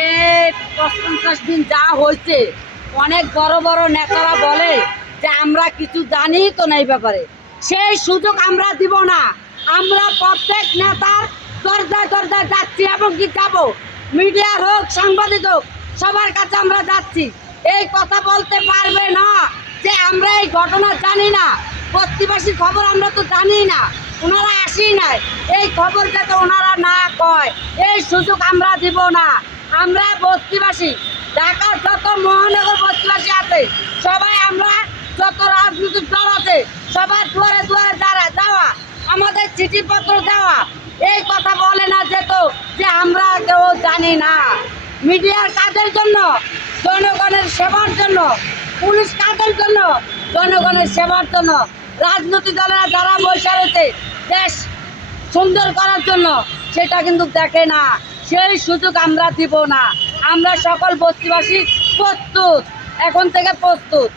এই পঞ্চাশ দিন যা হয়েছে, অনেক বড় বড় নেতারা বলে যে আমরা কিছু জানি তো না এই ব্যাপারে। সেই সুযোগ আমরা দিব না। আমরা প্রত্যেক নেতার দরজায় দরজায় যাচ্ছি এবং কি যাব মিডিয়ার হোক, সাংবাদিক হোক, সবার কাছে আমরা যাচ্ছি। এই কথা বলতে পারবে না যে আমরা এই ঘটনা জানি না। বস্তিবাসীর খবর আমরা তো জানি না। ওনারা আসি নাই। এই খবর যাতে ওনারা না কয়। এই সুযোগ আমরা দিব না। আমরা বস্তিবাসী। ঢাকার যত মহানগর বস্তিবাসী আছে, সবাই আমরা যত রাজনৈতিক দল আছে, সবার দুয়ারে দুয়ারে যারা যাওয়া আমাদের চিঠিপত্র দেওয়া। এই কথা বলে না যেত যে আমরা কেউ জানি না। মিডিয়ার কাজের জন্য, জনগণের সেবার জন্য, পুলিশ কাজের জন্য, জনগণের সেবার জন্য, রাজনৈতিক দলেরা যারা বসে রয়েছে সুন্দর করার জন্য, সেটা কিন্তু দেখে না। সেই সুযোগ আমরা দিব না। আমরা সকল বস্তিবাসী প্রস্তুত, এখন থেকে প্রস্তুত।